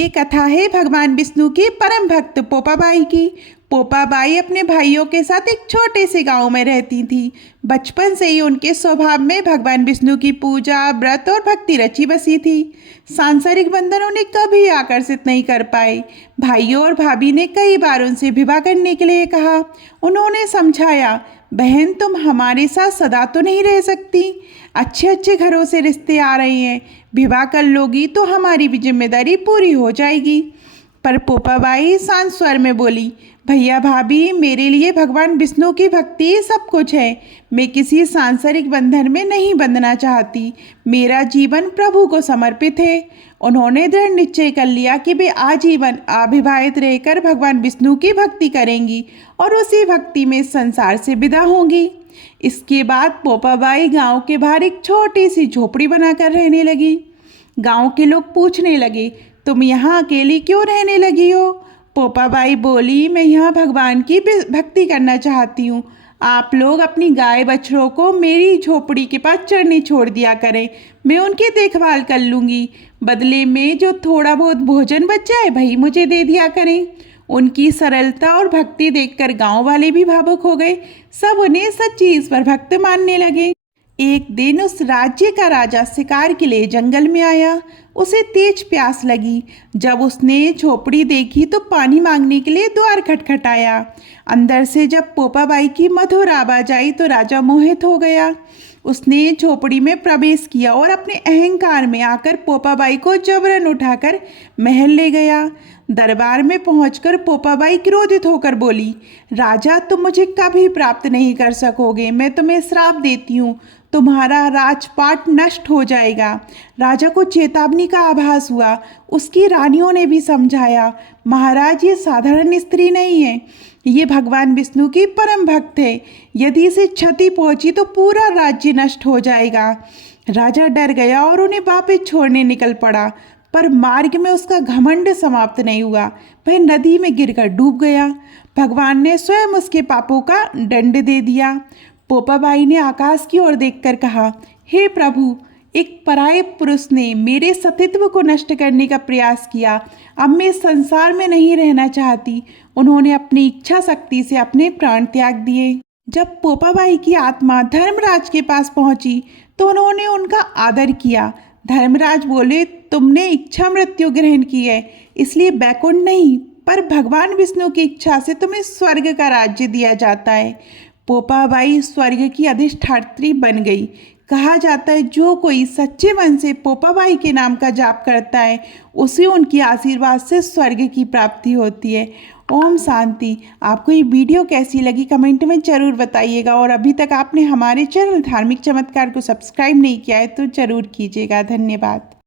ये कथा है भगवान विष्णु के परम भक्त पोपाबाई की। पोपाबाई अपने भाइयों के साथ एक छोटे से गांव में रहती थी। बचपन से ही उनके स्वभाव में भगवान विष्णु की पूजा, व्रत और भक्ति रची बसी थी। सांसारिक बंधन उन्हें कभी आकर्षित नहीं कर पाए। भाइयों और भाभी ने कई बार उनसे विवाह करने के लिए कहा। उन्होंने समझाया, बहन तुम हमारे साथ सदा तो नहीं रह सकती। अच्छे अच्छे घरों से रिश्ते आ रहे हैं, विवाह कर लोगी तो हमारी भी जिम्मेदारी पूरी हो जाएगी। पर पोपाबाई शांत स्वर में बोली, भैया भाभी मेरे लिए भगवान विष्णु की भक्ति सब कुछ है। मैं किसी सांसारिक बंधन में नहीं बंधना चाहती। मेरा जीवन प्रभु को समर्पित है। उन्होंने दृढ़ निश्चय कर लिया कि वे आजीवन अविवाहित रहकर भगवान विष्णु की भक्ति करेंगी और उसी भक्ति में संसार से विदा होंगी। इसके बाद पोपाबाई गांव के बाहर एक छोटी सी झोपड़ी बनाकर रहने लगी। गांव के लोग पूछने लगे, तुम यहाँ अकेली क्यों रहने लगी हो? पोपाबाई बोली, मैं यहाँ भगवान की भक्ति करना चाहती हूँ। आप लोग अपनी गाय बछड़ों को मेरी झोपड़ी के पास चरने छोड़ दिया करें, मैं उनकी देखभाल कर लूँगी। बदले में जो थोड़ा बहुत भोजन बच जाए वही मुझे दे दिया करें। उनकी सरलता और भक्ति देखकर गांव वाले भी भावुक हो गए। सब उन्हें सच्ची ईश्वर भक्त मानने लगे। एक दिन उस राज्य का राजा शिकार के लिए जंगल में आया। उसे तेज प्यास लगी। जब उसने झोपड़ी देखी तो पानी मांगने के लिए द्वार खटखटाया। अंदर से जब पोपाबाई की मधुर आवाज आई तो राजा मोहित हो गया। उसने झोपड़ी में प्रवेश किया और अपने अहंकार में आकर पोपाबाई को जबरन उठाकर महल ले गया। दरबार में पहुंचकर पोपाबाई क्रोधित होकर बोली, राजा तुम मुझे कभी प्राप्त नहीं कर सकोगे। मैं तुम्हें श्राप देती हूँ, तुम्हारा राजपाट नष्ट हो जाएगा। राजा को चेतावनी का आभास हुआ। उसकी रानियों ने भी समझाया, महाराज ये साधारण स्त्री नहीं है, ये भगवान विष्णु की परम भक्त है। यदि इसे क्षति पहुंची तो पूरा राज्य नष्ट हो जाएगा। राजा डर गया और उन्हें वापस छोड़ने निकल पड़ा। पर मार्ग में उसका घमंड समाप्त नहीं हुआ। वह नदी में गिरकर डूब गया। भगवान ने स्वयं उसके पापों का दंड दे दिया। पोपाबाई ने आकाश की ओर देखकर कहा, हे प्रभु, एक पराये पुरुष ने मेरे सतीत्व को नष्ट करने का प्रयास किया। अब मैं संसार में नहीं रहना चाहती। उन्होंने अपनी इच्छा शक्ति से अपने प्राण त्याग दिए। जब पोपाबाई की आत्मा धर्मराज के पास पहुंची तो उन्होंने उनका आदर किया। धर्मराज बोले, तुमने इच्छा मृत्यु ग्रहण की है, इसलिए बैकुंठ नहीं पर भगवान विष्णु की इच्छा से तुम्हें स्वर्ग का राज्य दिया जाता है। पोपाबाई स्वर्ग की अधिष्ठात्री बन गई। कहा जाता है जो कोई सच्चे मन से पोपाबाई के नाम का जाप करता है उसे उनकी आशीर्वाद से स्वर्ग की प्राप्ति होती है। ओम शांति। आपको ये वीडियो कैसी लगी कमेंट में ज़रूर बताइएगा और अभी तक आपने हमारे चैनल धार्मिक चमत्कार को सब्सक्राइब नहीं किया है तो ज़रूर कीजिएगा। धन्यवाद।